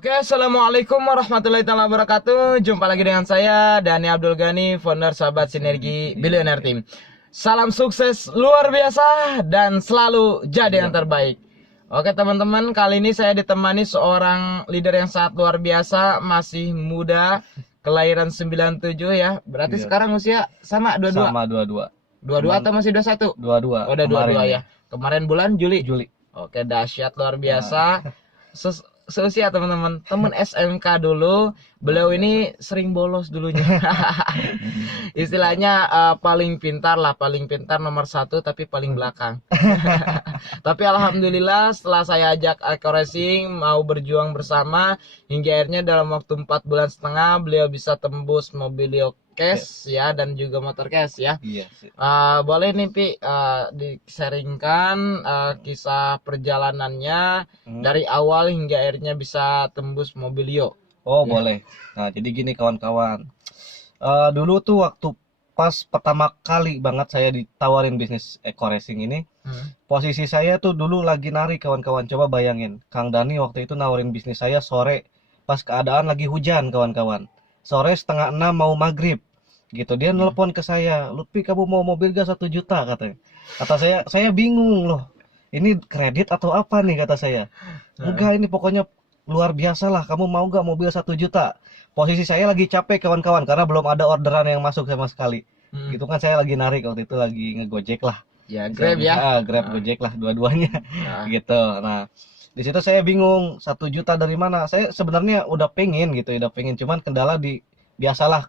Oke, assalamualaikum warahmatullahi wabarakatuh. Jumpa lagi dengan saya, Dani Abdul Ghani, founder Sahabat Sinergi Billionaire Team. Salam sukses luar biasa dan selalu jadi yang terbaik. Oke teman-teman, kali ini saya ditemani seorang leader yang sangat luar biasa, masih muda, kelahiran 97 ya. Berarti sekarang usia sama 22? Sama 22. 22 atau masih 21? 22. Oh, udah 22 ya. ya. Kemarin bulan Juli. Juli. Oke, dahsyat luar biasa. Seusia teman-teman, teman SMK dulu. Beliau ini sering bolos dulunya. Istilahnya paling pintar lah, paling pintar nomor 1 tapi paling belakang. Tapi alhamdulillah setelah saya ajak Eco Racing mau berjuang bersama, hingga akhirnya dalam waktu 4,5 bulan beliau bisa tembus Mobilio Cash ya, dan juga motor cash ya. Iya sih. Boleh nih Pi, disaringkan kisah perjalanannya dari awal hingga akhirnya bisa tembus Mobilio. Oh Ya. boleh. Nah jadi gini kawan-kawan. Dulu tuh waktu pas pertama kali banget saya ditawarin bisnis Eco Racing ini, posisi saya tuh dulu lagi nari kawan-kawan. Coba bayangin, Kang Dani waktu itu nawarin bisnis saya sore pas keadaan lagi hujan kawan-kawan. Sore 5:30 mau maghrib gitu, dia nelpon ke saya, Lutfi kamu mau mobil gak 1 juta katanya. Kata saya bingung loh, ini kredit atau apa nih, kata saya. Enggak, ini pokoknya luar biasa lah, kamu mau gak mobil 1 juta. Posisi saya lagi capek kawan-kawan karena belum ada orderan yang masuk sama sekali. Gitu kan, saya lagi narik waktu itu, lagi ngegojek lah Ya, Grab ya. Grab, Gojek lah dua-duanya. Gitu. Nah di situ saya bingung, 1 juta dari mana. Saya sebenarnya udah pengen gitu, udah pengen, cuman kendala di biasalah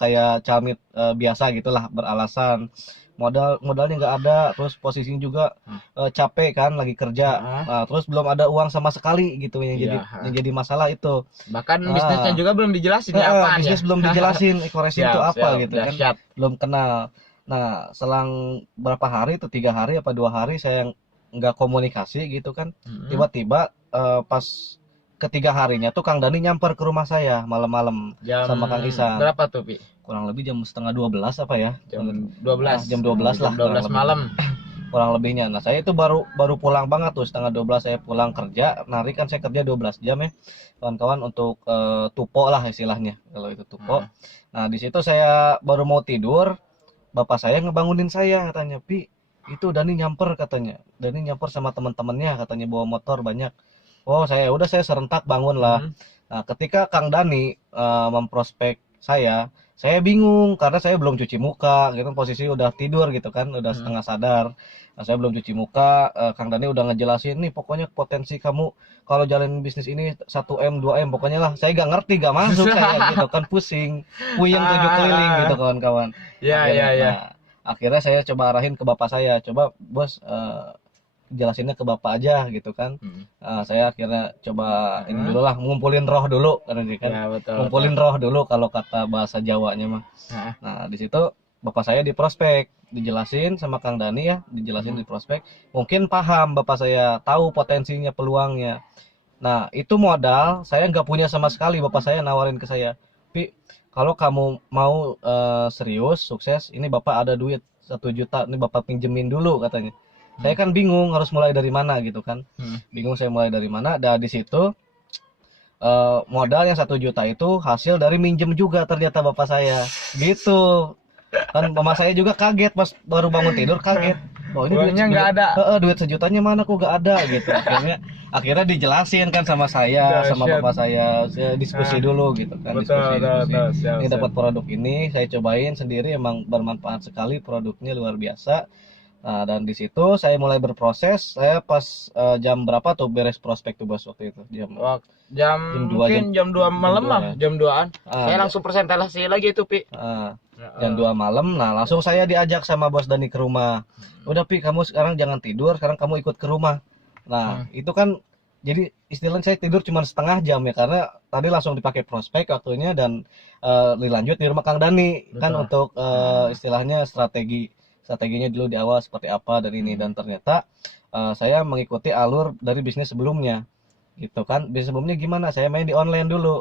kayak camit biasa gitulah, beralasan modalnya nggak ada, terus posisinya juga capek kan, lagi kerja. Nah, terus belum ada uang sama sekali gitu, yang jadi masalah itu. Bahkan bisnisnya juga belum dijelasin ya apaan bisnis ya. belum dijelasin Eco Racing itu apa gitu kan, dahsyat. belum kenal. Nah selang berapa hari itu, 3 hari apa 2 hari saya nggak komunikasi gitu kan, tiba-tiba pas ketiga harinya tuh Kang Dani nyamper ke rumah saya malam-malam sama Kang Isan. Berapa tuh Pi? Kurang lebih jam 11:30 apa ya, Jam 12. jam 12 lah, Jam 12 malam. kurang lebihnya. Nah saya itu baru pulang banget tuh, 11:30 saya pulang kerja. Nari kan saya kerja 12 jam ya kawan-kawan, untuk tupo lah istilahnya kalau itu tupo. Nah di situ saya baru mau tidur, bapak saya ngebangunin saya, katanya, Pi itu Dani nyamper, katanya. Dani nyamper sama teman-temannya, katanya bawa motor banyak. Oh saya serentak bangun lah. Nah ketika Kang Dani memprospek saya bingung karena saya belum cuci muka gitu, posisi udah tidur gitu kan, udah setengah sadar. Nah, saya belum cuci muka, Kang Dani udah ngejelasin nih, pokoknya potensi kamu kalau jalanin bisnis ini 1M 2M, pokoknya lah. Saya gak ngerti, gak masuk saya gitu kan, pusing, puyeng 7 keliling gitu kawan-kawan. Nah, akhirnya saya coba arahin ke bapak saya, coba bos jelasinnya ke bapak aja gitu kan. Saya akhirnya coba ini dulu lah, ngumpulin roh dulu kan, Ya, betul, ngumpulin roh dulu kalau kata bahasa Jawanya mah. Nah di situ bapak saya di prospek, dijelasin sama Kang Dani ya, dijelasin di prospek, mungkin paham bapak saya, tahu potensinya, peluangnya. Nah itu modal saya nggak punya sama sekali. Bapak saya nawarin ke saya, Pi kalau kamu mau serius sukses, ini bapak ada duit 1 juta, ini bapak pinjemin dulu, katanya. Saya kan bingung harus mulai dari mana gitu kan, bingung saya mulai dari mana. Dan di situ modal yang 1 juta itu hasil dari minjem juga ternyata bapak saya gitu kan. Mama saya juga kaget pas baru bangun tidur, kaget, oh ini duitnya nggak ada, duit 1 jutanya mana kok nggak ada gitu. Akhirnya dijelasin kan sama saya, sama bapak saya diskusi dulu gitu kan. Diskusi. Ini dapat produk ini, saya cobain sendiri, emang bermanfaat sekali, produknya luar biasa. Nah, dan di situ saya mulai berproses. Saya pas jam berapa tuh beres prospek tuh bos waktu itu? Mungkin jam 2 malam lah, jam 2-an. Saya langsung presentasi lagi itu Pi. Jam 2 malam. Nah langsung saya diajak sama bos Dani ke rumah. Udah Pi, kamu sekarang jangan tidur, sekarang kamu ikut ke rumah. Nah itu kan jadi istilahnya saya tidur cuma setengah jam ya, karena tadi langsung dipakai prospek waktunya, dan dilanjut di rumah Kang Dani. Betul. Kan untuk istilahnya strateginya dulu di awal seperti apa dan ini. Dan ternyata saya mengikuti alur dari bisnis sebelumnya gitu kan. Bisnis sebelumnya gimana, saya main di online dulu,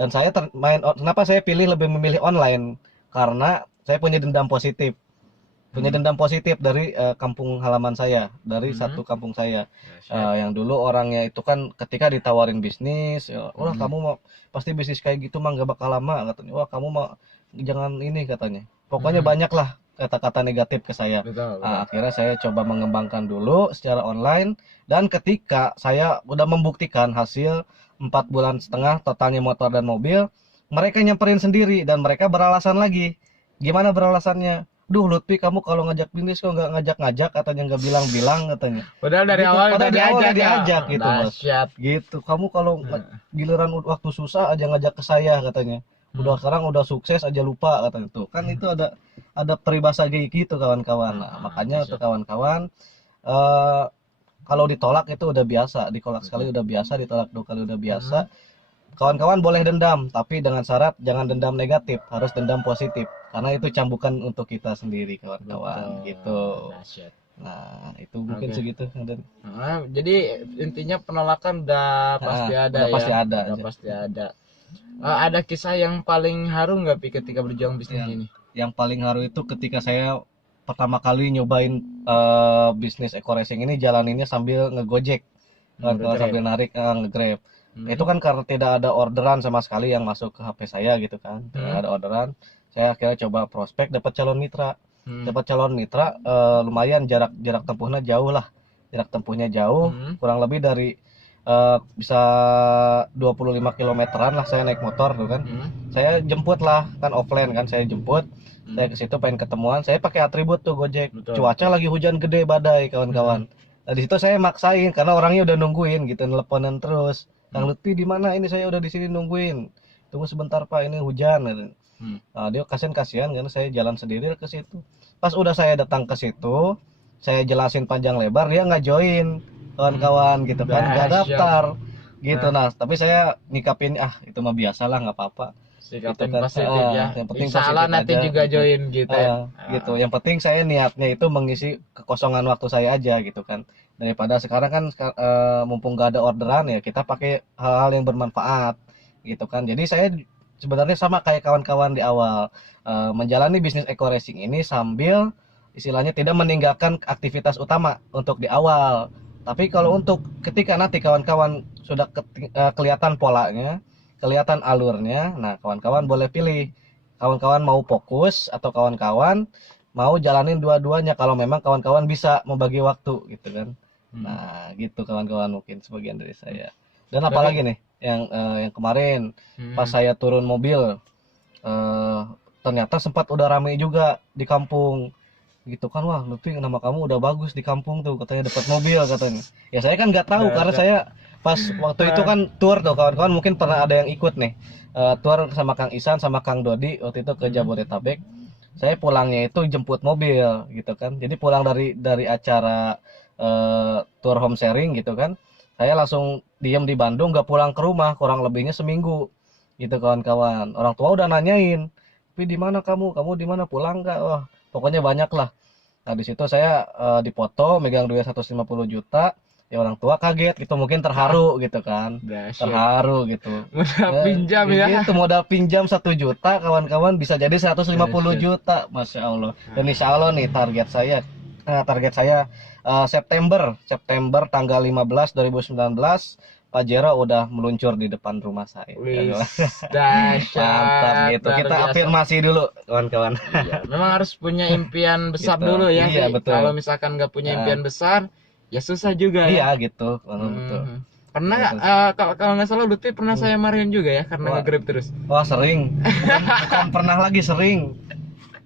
dan saya kenapa saya memilih online, karena saya punya dendam positif punya dendam positif dari kampung halaman saya, dari satu kampung saya. Yang dulu orangnya itu kan ketika ditawarin bisnis, ya, wah kamu mau pasti bisnis kayak gitu mah nggak bakal lama katanya. Wah kamu mau jangan ini katanya. Pokoknya banyak lah kata-kata negatif ke saya. Betul, Nah, akhirnya saya coba mengembangkan dulu secara online, dan ketika saya udah membuktikan hasil 4,5 bulan totalnya motor dan mobil, mereka nyamperin sendiri dan mereka beralasan lagi. Gimana beralasannya? Duh Lutfi, kamu kalau ngajak bisnis kok nggak ngajak-ngajak, katanya nggak bilang-bilang katanya. Padahal dari Gitu, awal padahal udah dari awal diajak ya. diajak gitu, Bos. Dahsyat. Gitu. Kamu kalau giliran waktu susah aja ngajak ke saya katanya. Udah sekarang udah sukses aja lupa katanya. Tuh, kan itu ada peribahasa kayak gitu kawan-kawan. Nah, makanya untuk kawan-kawan eh kalau ditolak itu udah biasa, ditolak sekali udah biasa, ditolak 2 kali udah biasa. Kawan-kawan boleh dendam, tapi dengan syarat jangan dendam negatif, harus dendam positif. Karena itu cambukan untuk kita sendiri, kawan-kawan. Gitu. Dahsyat. Nah, itu mungkin Oke. segitu. Jadi intinya penolakan udah pasti ada udah ya. pasti ada. Udah pasti ada. Ada kisah yang paling haru nggak Pi ketika berjuang bisnis ini? Yang paling haru itu ketika saya pertama kali nyobain bisnis eco racing ini, jalaninnya sambil ngegojek, sambil narik ngegrab. Itu kan karena tidak ada orderan sama sekali yang masuk ke HP saya gitu kan, tidak ada orderan. Saya akhirnya coba prospek, dapat calon mitra. Lumayan jarak tempuhnya jauh lah, kurang lebih dari bisa 25 kilometeran lah saya naik motor tuh kan. Saya jemput lah, kan offline kan, saya jemput. Saya ke situ pengen ketemuan, saya pakai atribut tuh Gojek. Cuaca lagi hujan gede, badai kawan-kawan. Nah di situ saya maksain karena orangnya udah nungguin gitu, nelponan terus. Kang Lutfi di mana? Ini saya udah di sini nungguin. Tunggu sebentar Pak, ini hujan. Nah, dia kasihan karena saya jalan sendiri ke situ. Pas udah saya datang ke situ, saya jelasin panjang lebar, dia nggak join kawan-kawan gitu kan, nggak daftar gitu. Nah tapi saya nyikapin itu mah biasa lah, nggak apa-apa. Sikapin kan. positif ya. Yang penting Salah positif nanti aja, juga gitu. join gitu ya. Gitu. Yang penting saya niatnya itu mengisi kekosongan waktu saya aja gitu kan. Daripada sekarang kan mumpung nggak ada orderan ya, kita pakai hal-hal yang bermanfaat gitu kan. Jadi saya sebenarnya sama kayak kawan-kawan di awal, menjalani bisnis eco racing ini sambil istilahnya tidak meninggalkan aktivitas utama untuk di awal. Tapi kalau untuk ketika nanti kawan-kawan sudah kelihatan polanya, kelihatan alurnya, nah kawan-kawan boleh pilih. Kawan-kawan mau fokus atau kawan-kawan mau jalanin dua-duanya kalau memang kawan-kawan bisa membagi waktu gitu kan. Nah, gitu kawan-kawan, mungkin sebagian dari saya. Dan apalagi nih yang kemarin pas saya turun mobil, ternyata sempat udah rame juga di kampung. Gitu kan, wah Lutfi nama kamu udah bagus di kampung tuh, katanya dapat mobil katanya. Ya saya kan nggak tahu karena saya pas waktu itu kan tour tuh kawan-kawan, mungkin pernah ada yang ikut nih tour sama Kang Isan sama Kang Dodi waktu itu ke Jabodetabek. Saya pulangnya itu jemput mobil gitu kan, jadi pulang dari acara tour home sharing gitu kan, saya langsung diem di Bandung, nggak pulang ke rumah kurang lebihnya seminggu gitu kawan-kawan. Orang tua udah nanyain, tapi di mana kamu di mana, pulang nggak? Wah pokoknya banyak lah. Nah di situ saya dipoto megang duit 150 juta. Ya orang tua kaget gitu, mungkin terharu gitu kan. Terharu gitu. Modal pinjam ya. Gitu, modal pinjam 1 juta kawan-kawan bisa jadi 150 juta. Masya Allah. Dan insya Allah nih target saya September tanggal 15 2019 Pajero udah meluncur di depan rumah saya. Dahsyat. Mantap gitu. Kita afirmasi dulu kawan-kawan. Ya, memang harus punya impian besar Gitu. dulu ya. Iya, betul. Kalau misalkan nggak punya impian besar, ya susah juga Iya ya. gitu. Betul. Pernah kalau nggak salah Lutfi pernah saya marahin juga ya karena nge-grab terus. Wah sering. Bukan pernah lagi, sering.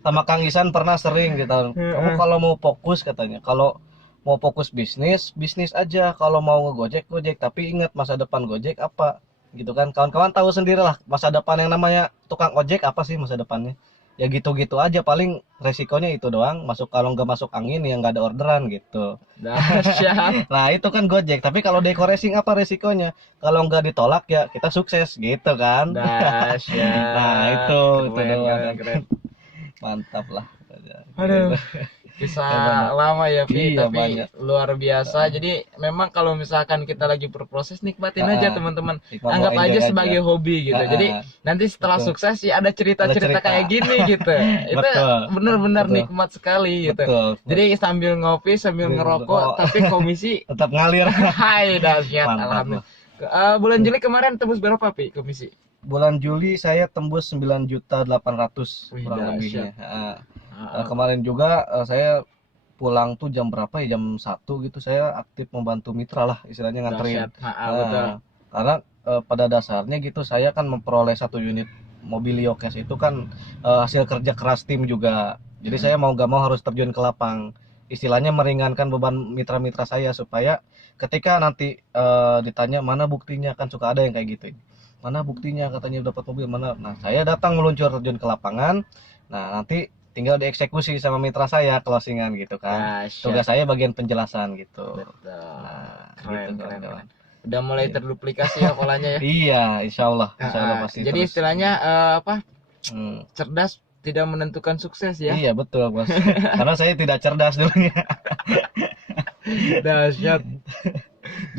Sama Kang Isan pernah sering gitu. Kamu kalau mau fokus katanya, kalau mau fokus bisnis aja, kalau mau ngegojek gojek, tapi ingat masa depan Gojek apa gitu kan. Kawan-kawan tahu sendirilah masa depan yang namanya tukang ojek apa sih masa depannya. Ya gitu-gitu aja, paling resikonya itu doang, kalau nggak masuk angin ya nggak ada orderan gitu. Dahsyat. Nah itu kan Gojek, tapi kalau deco racing apa resikonya? Kalau nggak ditolak ya kita sukses gitu kan. Dahsyat. Nah itu Keren, doang. keren. Mantap lah. Aduh. Kisah Banyak. lama ya, Pi, Iya, tapi banyak. luar biasa. Jadi memang kalau misalkan kita lagi berproses, nikmatin aja teman-teman. Nikmat, Anggap enjoy aja sebagai hobi gitu. Jadi nanti setelah Betul. sukses ya ada cerita-cerita Ada cerita. kayak gini gitu. Itu Betul. benar-benar Betul. nikmat sekali gitu. Betul. Jadi sambil ngopi, sambil Sambil ngerokok, ngerokok. tapi komisi Tetap ngalir. hai dahsyat. Mantap Alhamdulillah. loh. Bulan Juli kemarin tembus berapa, Pi, komisi? Bulan Juli saya tembus 9.800.000 Wih, kurang dahsyat. lebihnya. Kemarin juga saya pulang tuh jam berapa ya, jam 1 gitu, saya aktif membantu mitra lah istilahnya, nganterin. Dahsyat. Betul. Karena pada dasarnya gitu saya kan memperoleh 1 unit Mobilio Cash itu kan hasil kerja keras tim juga. Jadi saya mau gak mau harus terjun ke lapang, istilahnya meringankan beban mitra-mitra saya, supaya ketika nanti ditanya mana buktinya, kan suka ada yang kayak gitu, mana buktinya katanya dapat mobil mana. Nah, saya datang meluncur terjun ke lapangan. Nah, nanti tinggal dieksekusi sama mitra saya, closingan gitu kan. Dahsyat. Tugas saya bagian penjelasan gitu. Betul. Nah, Keren, gitu, keren, kawan-kawan. keren. Udah mulai Iya. terduplikasi ya polanya ya. Iya, insya Allah pasti. Jadi terus. istilahnya apa? Hmm, Cerdas tidak menentukan sukses ya. Iya betul bos. Karena saya tidak cerdas dulunya. Dahsyat.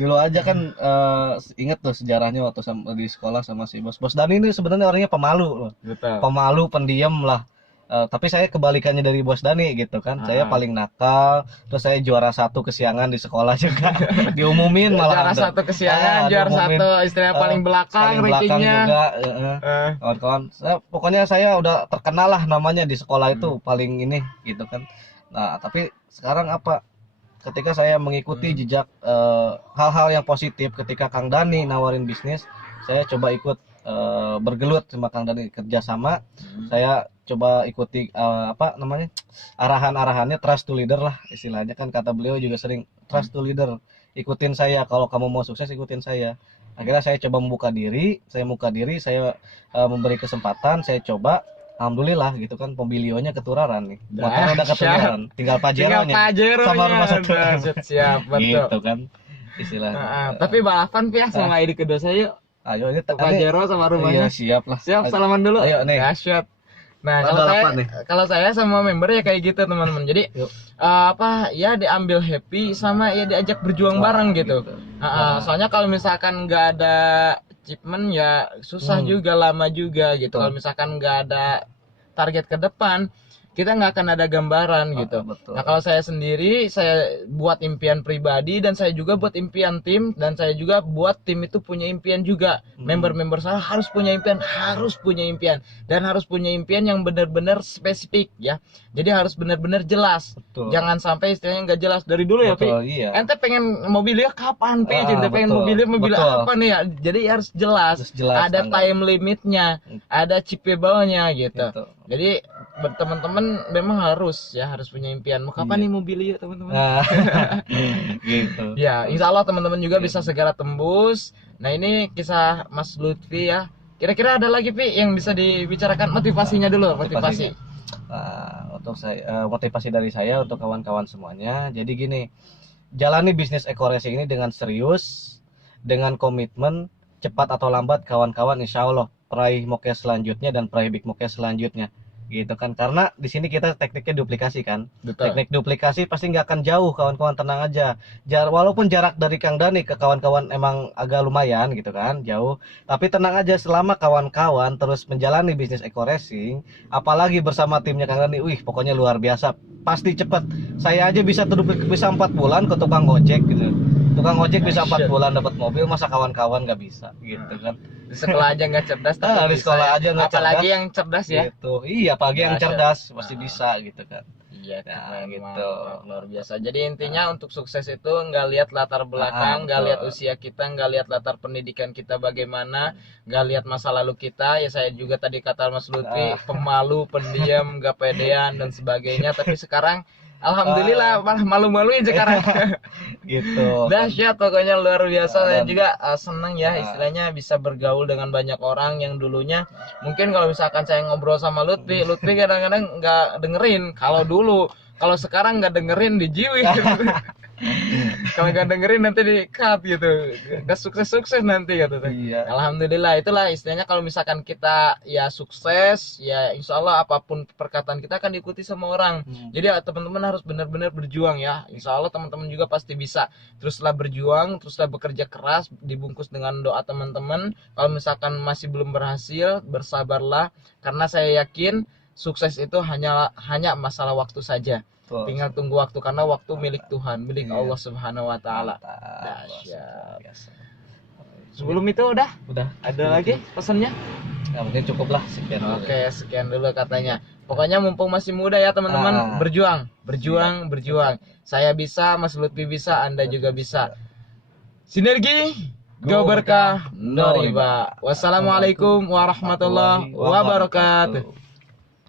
Dulu aja kan inget tuh sejarahnya waktu di sekolah sama si bos. Bos Dani ini sebenarnya orangnya pemalu loh. Betul. Pemalu, pendiam lah. Tapi saya kebalikannya dari Bos Dani gitu kan. Saya paling nakal, terus saya juara 1 kesiangan di sekolah juga. Diumumin malah. Juara 1 kesiangan, juara diumumin. 1 istilahnya paling belakang Paling belakang rankingnya. juga. Eh, Kawan-kawan, pokoknya saya udah terkenal lah namanya di sekolah itu, paling ini gitu kan. Nah, tapi sekarang apa? Ketika saya mengikuti jejak hal-hal yang positif, ketika Kang Dani nawarin bisnis, saya coba ikut bergelut sama Kang Dani, kerjasama. Saya coba ikuti apa namanya, arahan-arahannya, trust to leader lah istilahnya, kan kata beliau juga sering, trust to leader, ikutin saya, kalau kamu mau sukses ikutin saya. Akhirnya saya coba membuka diri, saya memberi kesempatan, saya coba. Alhamdulillah gitu kan, Mobilionya ketularan nih. Motor udah ketularan, tinggal tinggal Pajeronya Pajero sama rumah satu. siap, betul. Gitu kan istilahnya. Tapi balapan Pi ya sama ide kedua saya yuk. Ayo ini Pajero sama rumahnya. Iya, siap lah. Siap, salaman dulu. Ayo nih. Dahsyat. Nah, Ada kalau saya apa nih? kalau saya sama member ya kayak gitu teman-teman. Jadi Yuk. apa ya, diambil happy sama ya diajak berjuang bareng gitu. Soalnya kalau misalkan nggak ada achievement ya susah juga, lama juga gitu. Kalau misalkan nggak ada target ke depan, kita nggak akan ada gambaran gitu. Betul. Nah, kalau saya sendiri, saya buat impian pribadi, dan saya juga buat impian tim, dan saya juga buat tim itu punya impian juga. Member-member saya harus punya impian, dan harus punya impian yang benar-benar spesifik ya. Jadi harus benar-benar jelas. Betul. Jangan sampai istilahnya nggak jelas dari dulu ya, Pi. Betul, iya. Ente pengen mobilnya kapan, Pi? Ente pengen betul. mobil Betul. apa nih ya? Jadi harus jelas. Harus jelas, Ada tanggal. time limitnya, ada chipable-nya gitu. Gitu. Jadi teman-teman memang harus punya impian. Mau kapan nih mobilnya teman-teman? Nah, gitu. Ya, insya Allah teman-teman juga bisa segera tembus. Nah, ini kisah Mas Lutfi ya. Kira-kira ada lagi Pi yang bisa dibicarakan, motivasinya dulu, motivasi. Nah, untuk saya motivasi dari saya untuk kawan-kawan semuanya. Jadi gini, jalani bisnis Eko Racing ini dengan serius, dengan komitmen, cepat atau lambat kawan-kawan insya Allah peraih mokes selanjutnya dan peraih big mokes selanjutnya. Gitu kan, karena di sini kita tekniknya duplikasi kan. Betul. Teknik duplikasi pasti nggak akan jauh kawan-kawan, tenang aja. Walaupun jarak dari Kang Dani ke kawan-kawan emang agak lumayan gitu kan, jauh, tapi tenang aja, selama kawan-kawan terus menjalani bisnis Eko Racing, apalagi bersama timnya Kang Dani, wih pokoknya luar biasa, pasti cepet. Saya aja bisa 4 bulan ke tukang ojek gitu. Tukang ojek bisa 4 bulan dapat mobil, masa kawan-kawan nggak bisa gitu kan. Di sekolah aja nggak cerdas, tapi Di bisa sekolah ya. aja nggak cerdas. Apalagi yang cerdas ya. Gitu. Iya, apalagi yang Dahsyat. cerdas pasti bisa gitu kan. Iya, Nah, keren, gitu. mantap, luar biasa. Jadi intinya untuk sukses itu nggak lihat latar belakang, nggak betul. lihat usia kita, nggak lihat latar pendidikan kita bagaimana, nggak lihat masa lalu kita. Ya saya juga tadi kata Mas Lutfi, pemalu, pendiam, nggak pedean dan sebagainya. Tapi sekarang alhamdulillah malah malu-maluin sekarang. Gitu. Dahsyat, pokoknya luar biasa. Saya Dan- juga senang ya istilahnya bisa bergaul dengan banyak orang yang dulunya mungkin kalau misalkan saya ngobrol sama Lutfi kadang-kadang nggak dengerin. Kalau dulu, kalau sekarang nggak dengerin dijiwi. Kalau nggak dengerin nanti di cut gitu. Gak sukses nanti gitu. Iya. Alhamdulillah, itulah istilahnya kalau misalkan kita ya sukses, ya insya Allah apapun perkataan kita akan diikuti sama orang. Jadi ya, teman-teman harus benar-benar berjuang ya. Insya Allah teman-teman juga pasti bisa. Teruslah berjuang, teruslah bekerja keras, dibungkus dengan doa teman-teman. Kalau misalkan masih belum berhasil, bersabarlah, karena saya yakin sukses itu hanya masalah waktu saja. Betul. Tinggal tunggu waktu, karena waktu milik Tuhan, milik Iya. Allah Subhanahu wa taala. Mantap. Dahsyat. Biasa. Sebelum itu udah Udah. ada lagi pesannya? Ya, mungkin cukup lah sekian dulu. Oke, sekian dulu katanya. Pokoknya mumpung masih muda ya teman-teman, berjuang. Saya bisa, Mas Lutfi bisa, Anda juga bisa. Sinergi, go berkah, no riba. Wassalamualaikum warahmatullahi wabarakatuh.